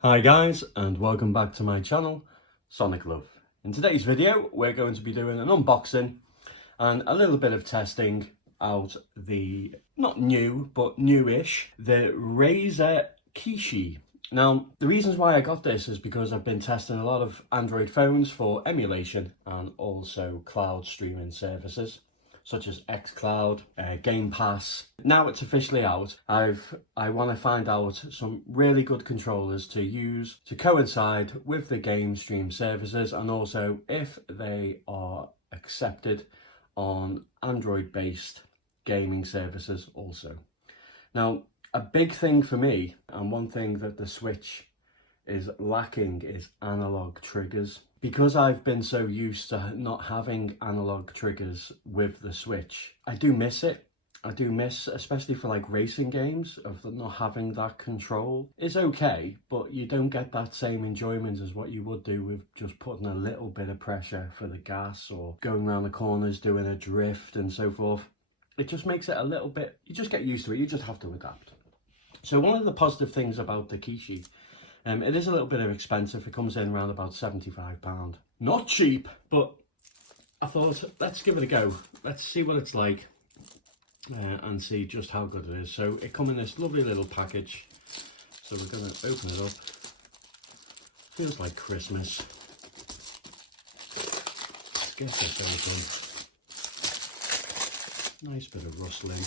Hi guys, and welcome back to my channel, Sonic Love. In today's video, we're going to be doing an unboxing and a little bit of testing out the, not new, but newish, the Razer Kishi. Now, the reasons why I got this is because I've been testing a lot of Android phones for emulation and also cloud streaming services, such as Xcloud, Game Pass. Now it's officially out, I want to find out some really good controllers to use to coincide with the game stream services, and also if they are accepted on Android-based gaming services also. Now, a big thing for me, and one thing that the Switch is lacking, is analog triggers. Because I've been so used to not having analog triggers with the Switch, I do miss it. I do miss, especially for like racing games, of not having that control. It's okay, but you don't get that same enjoyment as what you would do with just putting a little bit of pressure for the gas or going around the corners doing a drift and so forth. It just makes it a little bit, you just get used to it, you just have to adapt. So one of the positive things about the Kishi, it is a little bit expensive. It comes in around about £75. Not cheap, but I thought, let's give it a go. Let's see what it's like and see just how good it is. So it comes in this lovely little package. So we're going to open it up. Feels like Christmas. Get this open. Nice bit of rustling.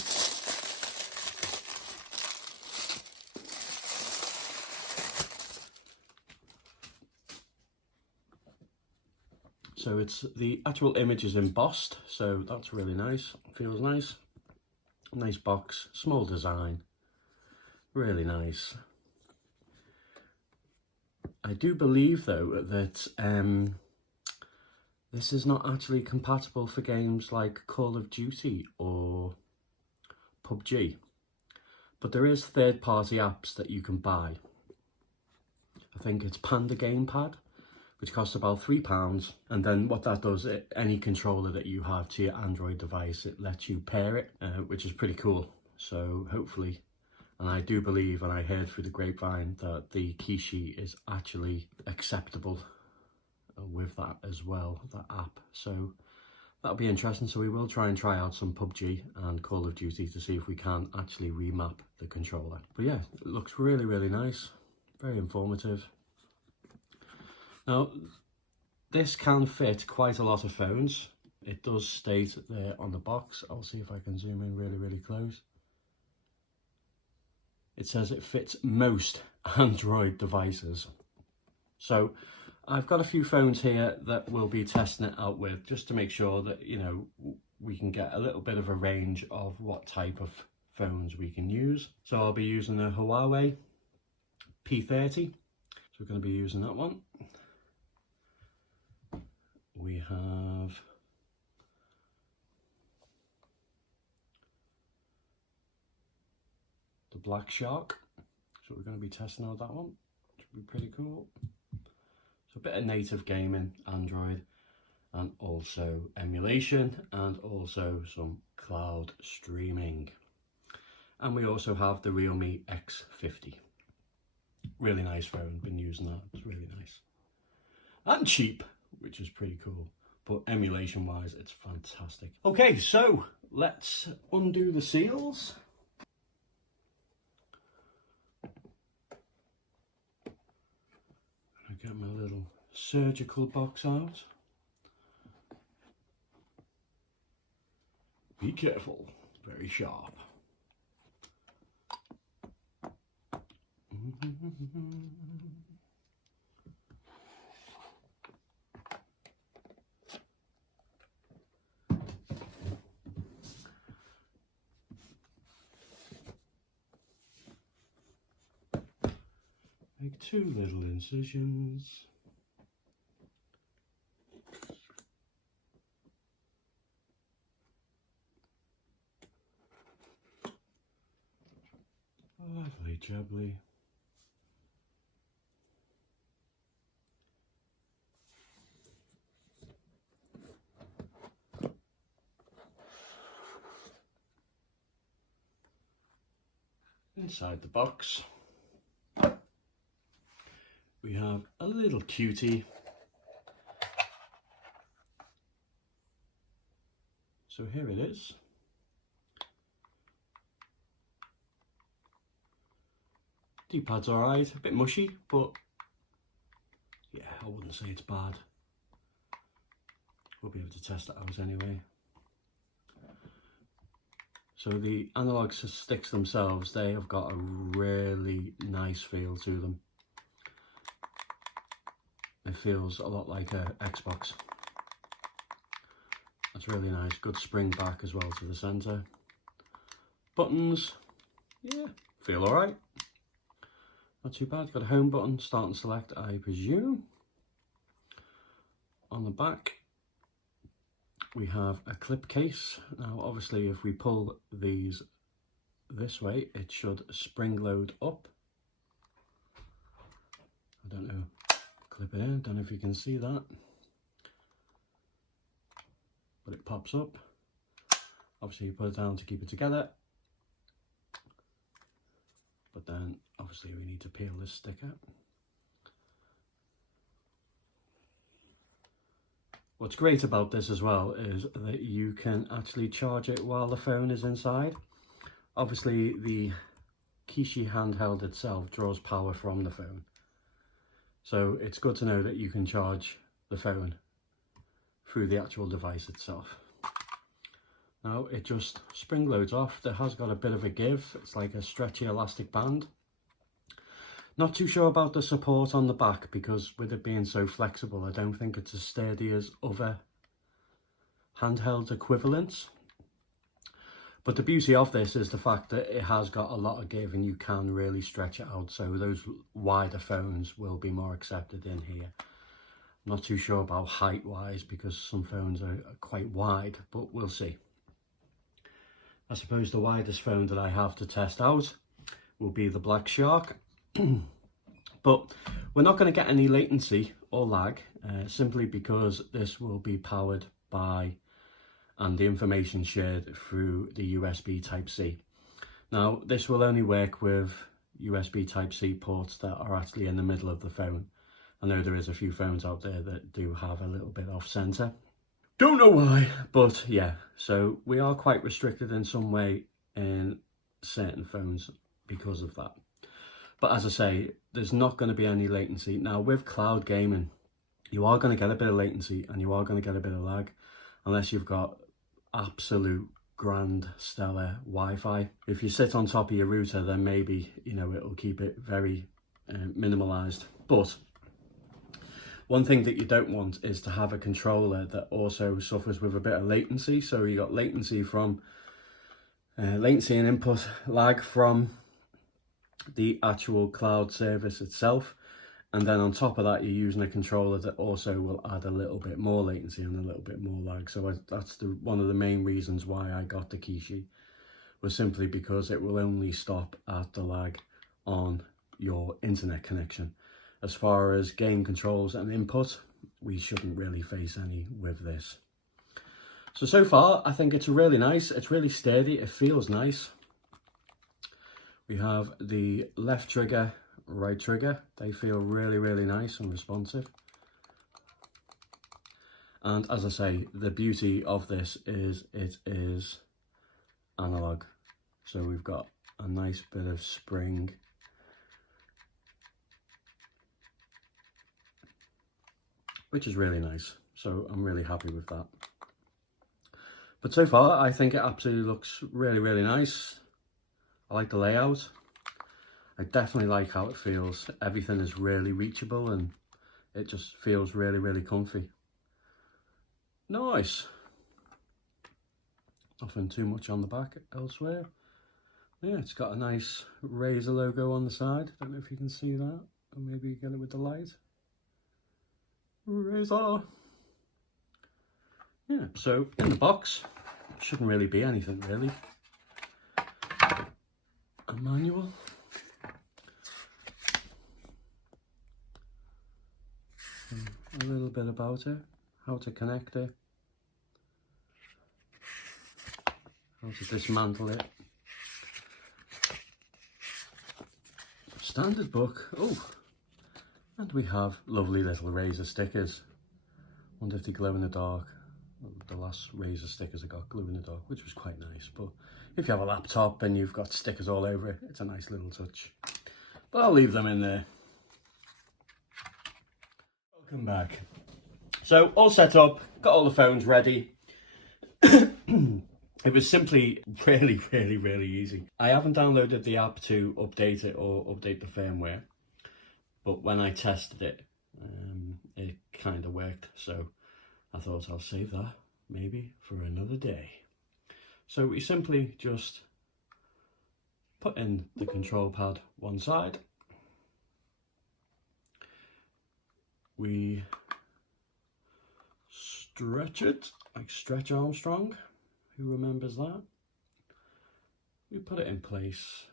So it's the actual image is embossed, so that's really nice. Feels nice. Nice box, small design, really nice. I do believe though that this is not actually compatible for games like Call of Duty or PUBG, but there is third-party apps that you can buy. I think it's Panda Gamepad, which costs about £3, and then what that does, any controller that you have to your Android device, it lets you pair it, which is pretty cool. So hopefully, and I do believe, and I heard through the grapevine, that the Kishi is actually acceptable with that as well, that app. So that'll be interesting. So we will try out some PUBG and Call of Duty to see if we can actually remap the controller. But yeah, it looks really, really nice, very informative. Now, this can fit quite a lot of phones. It does state there on the box. I'll see if I can zoom in really, really close. It says it fits most Android devices. So I've got a few phones here that we'll be testing it out with, just to make sure that, you know, we can get a little bit of a range of what type of phones we can use. So I'll be using a Huawei P30. So we're going to be using that one. We have the Black Shark, so we're going to be testing out that one. Should be pretty cool. So a bit of native gaming, Android, and also emulation, and also some cloud streaming. And we also have the Realme X50. Really nice phone, been using that, it's really nice. And cheap, which is pretty cool, but emulation wise it's fantastic. Okay, so let's undo the seals. I get my little surgical box out. Be careful, very sharp. Make two little incisions. Lovely jubbly. Inside the box we have a little cutie. So here it is. D-pad's alright, a bit mushy, but yeah, I wouldn't say it's bad. We'll be able to test it out anyway. So the analog sticks themselves, they have got a really nice feel to them. It feels a lot like a Xbox. That's really nice. Good spring back as well to the centre. Buttons, yeah, feel alright. Not too bad. Got a home button, start and select, I presume. On the back, we have a clip case. Now, obviously, if we pull these this way, it should spring load up. I don't know. Clip it in. Don't know if you can see that, but it pops up. Obviously, you put it down to keep it together. But then, obviously, we need to peel this sticker. What's great about this as well is that you can actually charge it while the phone is inside. Obviously, the Kishi handheld itself draws power from the phone. So it's good to know that you can charge the phone through the actual device itself. Now it just spring loads off. It has got a bit of a give. It's like a stretchy elastic band. Not too sure about the support on the back, because with it being so flexible, I don't think it's as sturdy as other handheld equivalents. But the beauty of this is the fact that it has got a lot of give and you can really stretch it out. So those wider phones will be more accepted in here. I'm not too sure about height wise, because some phones are quite wide, but we'll see. I suppose the widest phone that I have to test out will be the Black Shark. But we're not going to get any latency or lag, simply because this will be powered by and the information shared through the USB Type-C. Now this will only work with USB Type-C ports that are actually in the middle of the phone. I know there is a few phones out there that do have a little bit off center. Don't know why, but yeah, so we are quite restricted in some way in certain phones because of that. But as I say, there's not going to be any latency. Now with cloud gaming, you are going to get a bit of latency and you are going to get a bit of lag, unless you've got absolute grand stellar Wi-Fi. If you sit on top of your router, then maybe, you know, it'll keep it very minimalized. But one thing that you don't want is to have a controller that also suffers with a bit of latency. So you got latency from latency and input lag from the actual cloud service itself, and then on top of that you're using a controller that also will add a little bit more latency and a little bit more lag. So that's one of the main reasons why I got the Kishi, was simply because it will only stop at the lag on your internet connection. As far as game controls and input, we shouldn't really face any with this. So far I think it's really nice. It's really sturdy, it feels nice. We have the left trigger, right trigger. They feel really, really nice and responsive. And as I say, the beauty of this is it is analog. So we've got a nice bit of spring. Which is really nice. So I'm really happy with that. But so far, I think it absolutely looks really, really nice. I like the layout. I definitely like how it feels. Everything is really reachable and it just feels really, really comfy. Nice. Nothing too much on the back elsewhere. Yeah, it's got a nice Razer logo on the side. Don't know if you can see that, or maybe you get it with the light. Razer. Yeah, so in the box, shouldn't really be anything really. A manual. A little bit about it, how to connect it, how to dismantle it. Standard book. Oh, And we have lovely little Razer stickers. Wonder if they glow in the dark. The last Razer stickers I got glow in the dark, which was quite nice. But if you have a laptop and you've got stickers all over it, it's a nice little touch. But I'll leave them in there. Welcome back. So all set up, got all the phones ready. It was simply really easy. I haven't downloaded the app to update it or update the firmware. But when I tested it, it kind of worked. So I thought I'll save that maybe for another day. So we simply just put in the control pad one side. We stretch it like Stretch Armstrong. Who remembers that? We put it in place.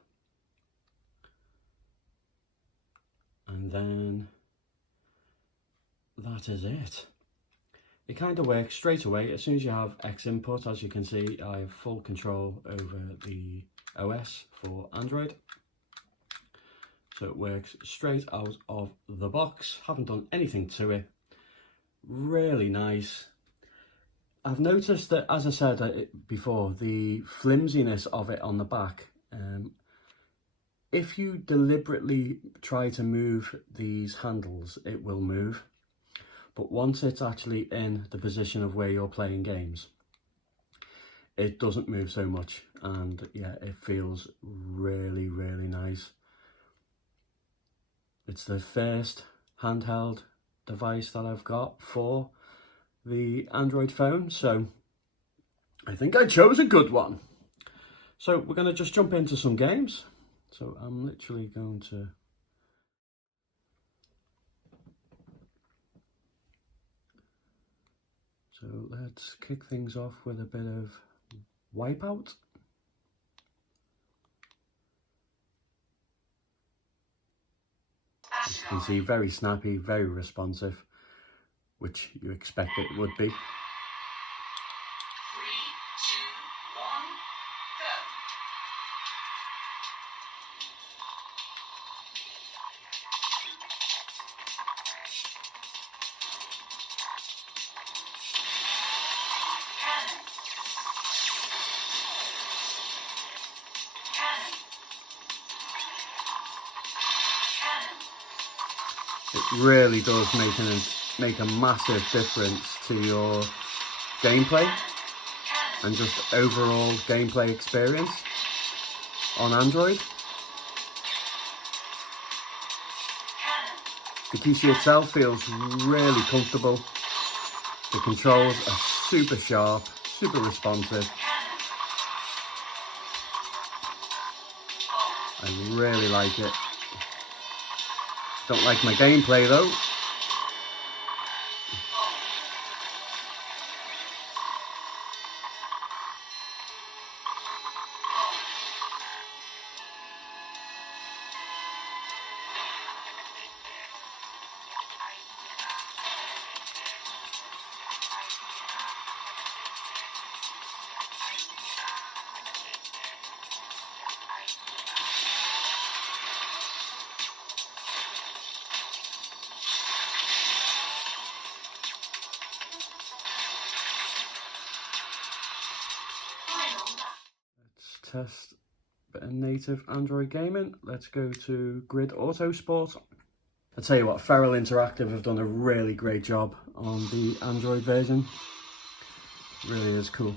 And then that is it. It kind of works straight away. As soon as you have X input, as you can see, I have full control over the OS for Android. So it works straight out of the box. Haven't done anything to it. Really nice. I've noticed that, as I said before, the flimsiness of it on the back. If you deliberately try to move these handles, it will move. But once it's actually in the position of where you're playing games, it doesn't move so much. And yeah, it feels really nice. It's the first handheld device that I've got for the Android phone, so I think I chose a good one. So we're going to just jump into some games. So I'm literally going to let's kick things off with a bit of Wipeout. As you can see, very snappy, very responsive, which you expect it would be. 3, 2, 1, go. Cannon. Cannon. Cannon. It really does make a massive difference to your gameplay and just overall gameplay experience on Android. The Kishi itself feels really comfortable. The controls are super sharp, super responsive. I really like it. Don't like my gameplay though. Test a bit of native Android gaming. Let's go to Grid Autosport. I tell you what, Feral Interactive have done a really great job on the Android version. Really is cool.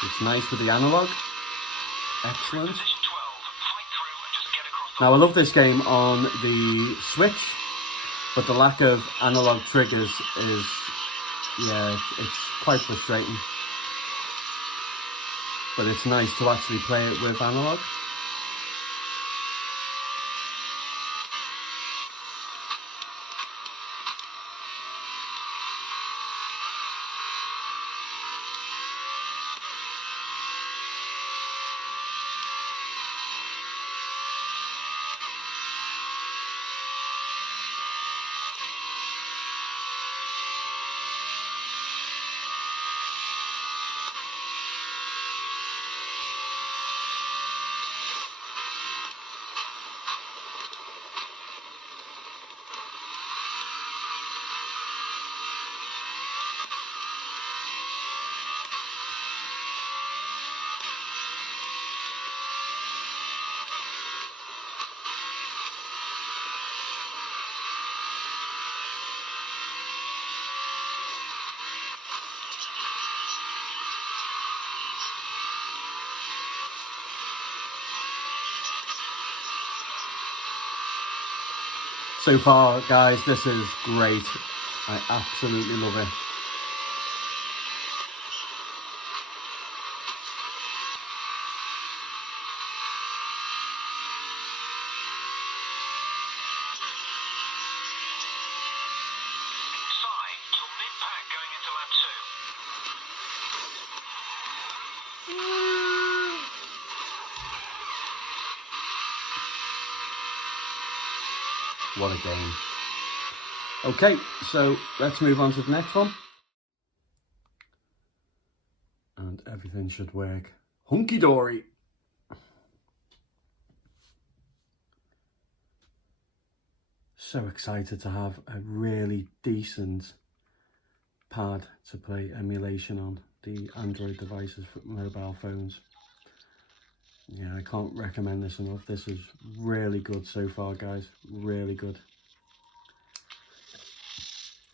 It's nice with the analog. Excellent. Now I love this game on the Switch, but the lack of analog triggers is, yeah, it's quite frustrating. But it's nice to actually play it with analog. So far, guys, this is great. I absolutely love it. What a game. Okay, so let's move on to the next one. And everything should work hunky-dory. So excited to have a really decent pad to play emulation on the Android devices for mobile phones. Yeah, I can't recommend this enough. This is really good so far, guys. Really good.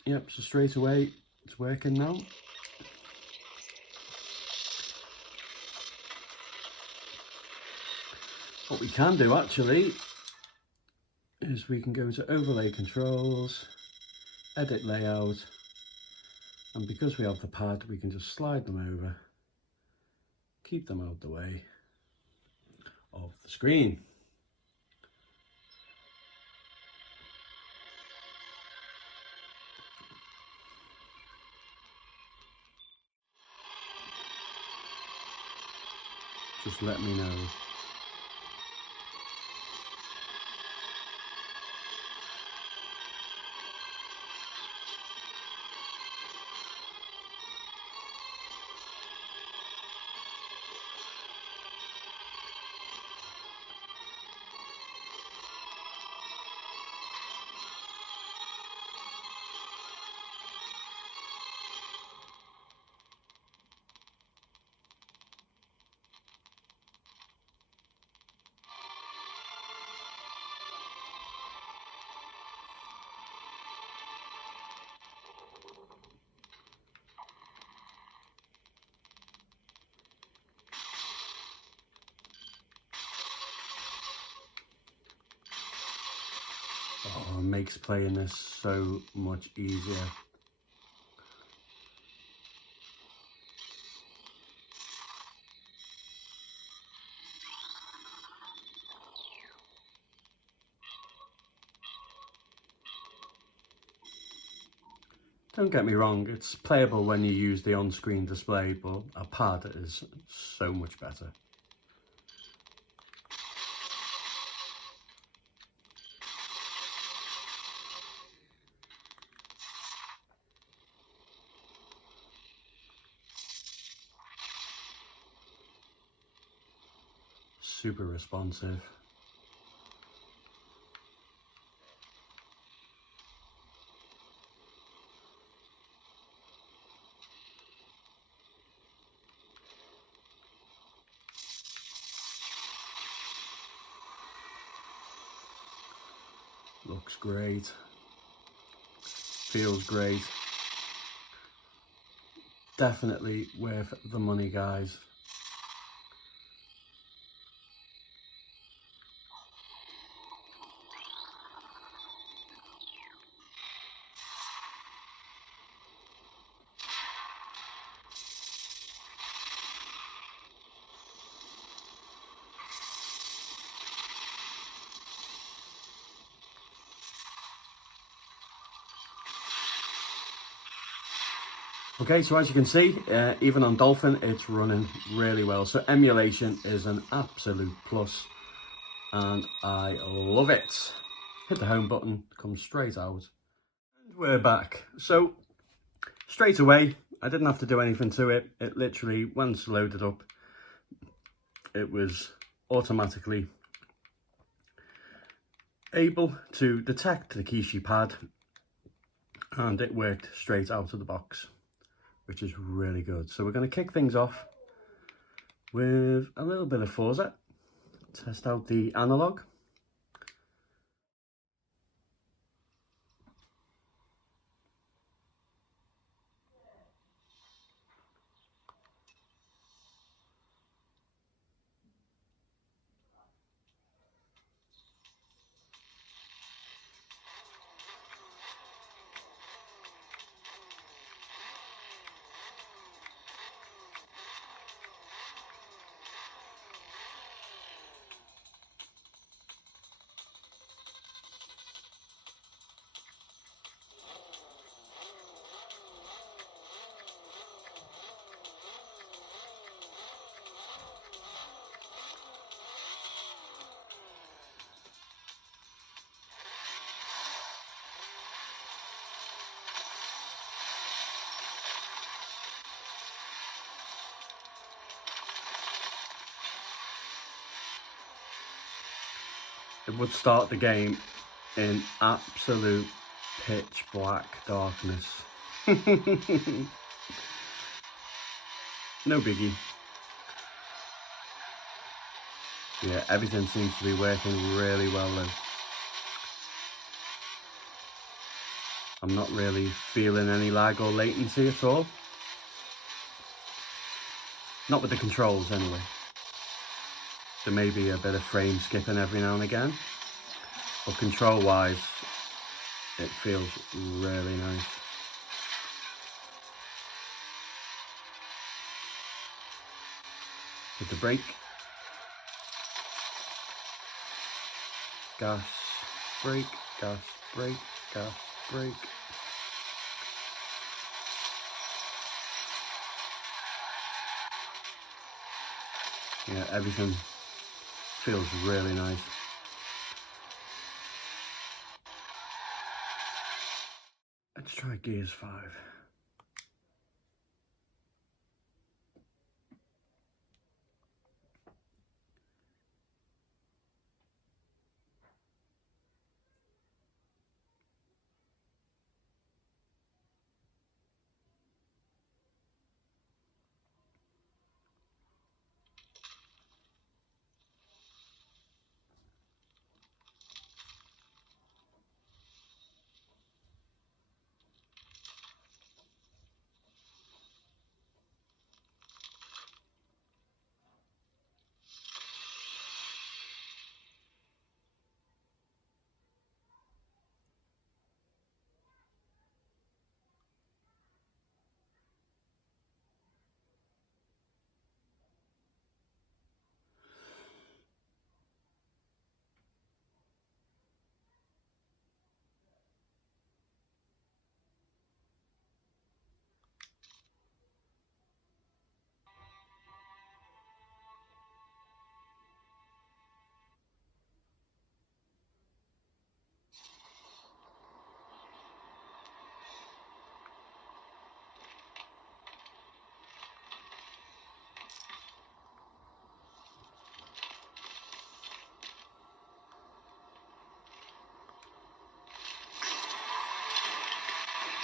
Yep, so straight away, it's working now. What we can do actually is we can go to overlay controls, edit layout, and because we have the pad, we can just slide them over, keep them out the way of the screen. Just let me know. Oh, it makes playing this so much easier. Don't get me wrong, it's playable when you use the on-screen display, but a pad is so much better. Super responsive. Looks great. Feels great. Definitely worth the money, guys. Okay, so as you can see, even on Dolphin, it's running really well. So emulation is an absolute plus, and I love it. Hit the home button, comes straight out. And we're back. So straight away, I didn't have to do anything to it. It literally, once loaded up, it was automatically able to detect the Kishi pad, and it worked straight out of the box, which is really good. So we're going to kick things off with a little bit of Forza, test out the analog. it would start the game in absolute pitch black darkness. No biggie. Yeah, everything seems to be working really well though. I'm not really feeling any lag or latency at all. Not with the controls anyway. There may be a bit of frame skipping every now and again, but control wise it feels really nice. With the brake, gas, brake, gas, brake, gas, brake. Yeah, everything feels really nice. Let's try Gears 5.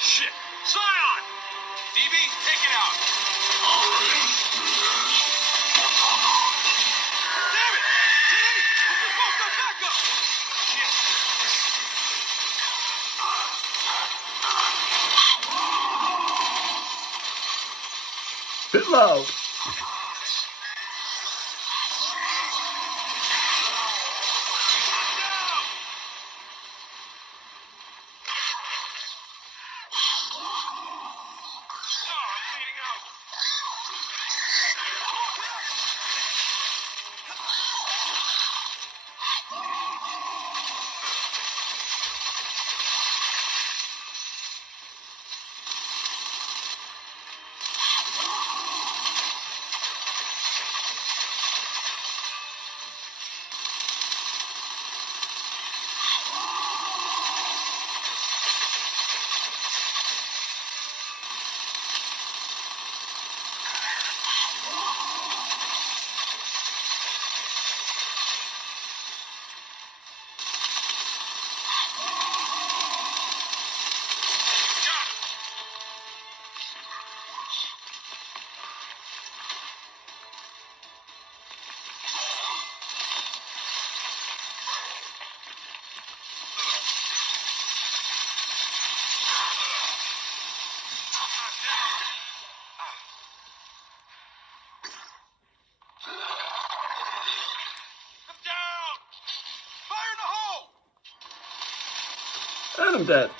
Shit! Scion! DB, take it out! Damn it! TD! We're supposed to back up! Shit! Bit loud. And I'm dead.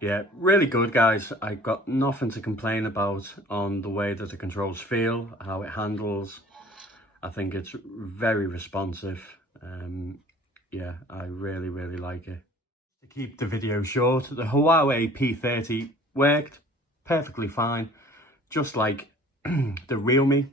Yeah, really good guys. I got nothing to complain about on the way that the controls feel, how it handles. I think it's very responsive. Yeah, I really like it. To keep the video short, the Huawei P30 worked perfectly fine, just like the Realme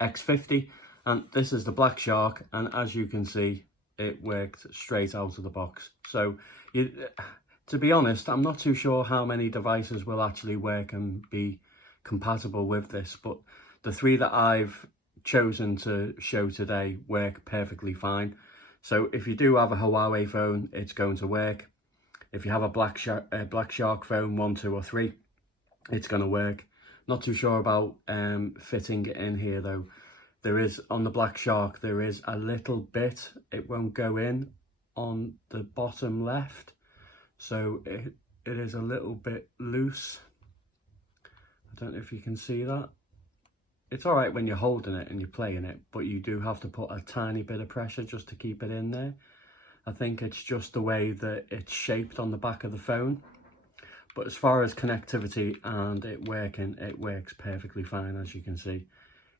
X50, and this is the Black Shark, and as you can see, it worked straight out of the box. So to be honest, I'm not too sure how many devices will actually work and be compatible with this, but the three that I've chosen to show today work perfectly fine. So if you do have a Huawei phone, it's going to work. If you have a Black Shark phone, 1, 2 or 3, it's going to work. Not too sure about fitting it in here though. There is, on the Black Shark, there is a little bit, it won't go in on the bottom left. So it is a little bit loose. I don't know if you can see that. It's all right when you're holding it and you're playing it, but you do have to put a tiny bit of pressure just to keep it in there. I think it's just the way that it's shaped on the back of the phone. But as far as connectivity and it working, it works perfectly fine, as you can see.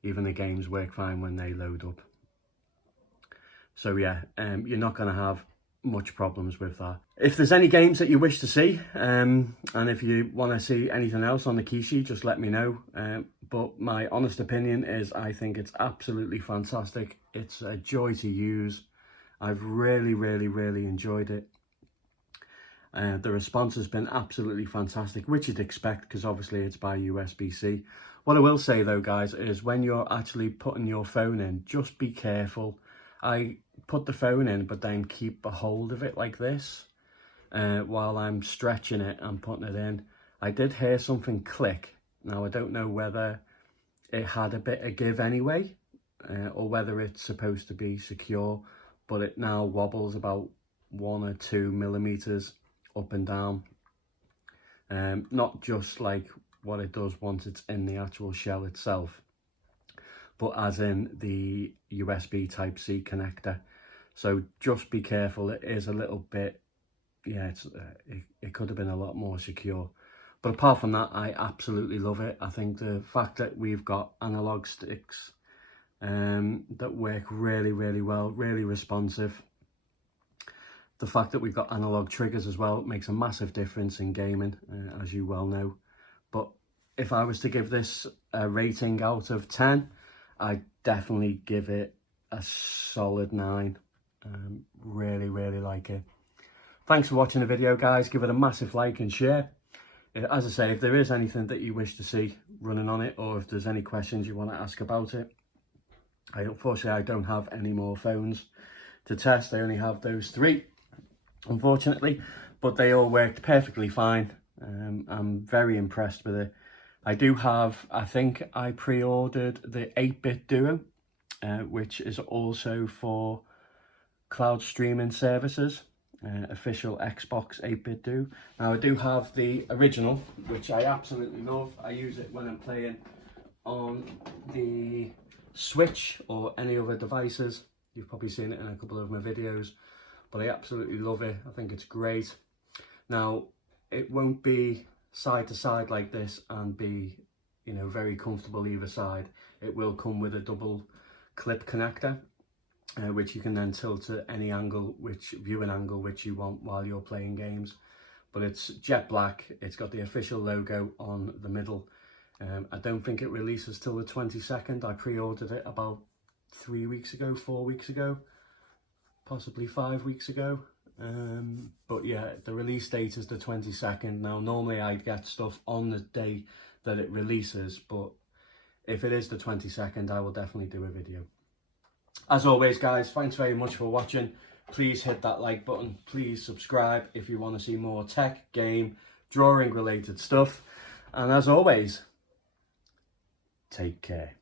Even the games work fine when they load up. So yeah, you're not going to have much problems with that. If there's any games that you wish to see, and if you want to see anything else on the Kishi, just let me know. But my honest opinion is I think it's absolutely fantastic. It's a joy to use. I've really enjoyed it. The response has been absolutely fantastic, which you'd expect because obviously it's by USB-C. What I will say though, guys, is when you're actually putting your phone in, just be careful. I put the phone in, but then keep a hold of it like this while I'm stretching it and putting it in. I did hear something click. Now, I don't know whether it had a bit of give anyway, or whether it's supposed to be secure, but it now wobbles about 1 or 2 millimeters up and down. Not just like what it does once it's in the actual shell itself, but as in the USB Type-C connector. So just be careful. It is a little bit, yeah, it could have been a lot more secure. But apart from that, I absolutely love it. I think the fact that we've got analog sticks that work really well, really responsive. The fact that we've got analog triggers as well makes a massive difference in gaming, as you well know. But if I was to give this a rating out of 10, I'd definitely give it a solid 9. Really like it. Thanks for watching the video, guys. Give it a massive like and share. As I say, if there is anything that you wish to see running on it, or if there's any questions you want to ask about it, unfortunately I don't have any more phones to test. I only have those 3, unfortunately, but they all worked perfectly fine. I'm very impressed with it. I do have, I think I pre-ordered the 8-bit Duo, which is also for cloud streaming services, official Xbox 8-bit Duo. Now I do have the original, which I absolutely love. I use it when I'm playing on the Switch or any other devices. You've probably seen it in a couple of my videos, but I absolutely love it. I think it's great. Now, it won't be side to side like this and be, you know, very comfortable either side. It will come with a double clip connector, which you can then tilt to any angle, viewing angle which you want while you're playing games. But it's jet black. It's got the official logo on the middle. I don't think it releases till the 22nd. I pre-ordered it about 3 weeks ago, 4 weeks ago, possibly 5 weeks ago. But yeah, the release date is the 22nd. Now, normally I'd get stuff on the day that it releases, but if it is the 22nd, I will definitely do a video. As always, guys, thanks very much for watching. Please hit that like button. Please subscribe if you want to see more tech, game, drawing related stuff. And as always, take care.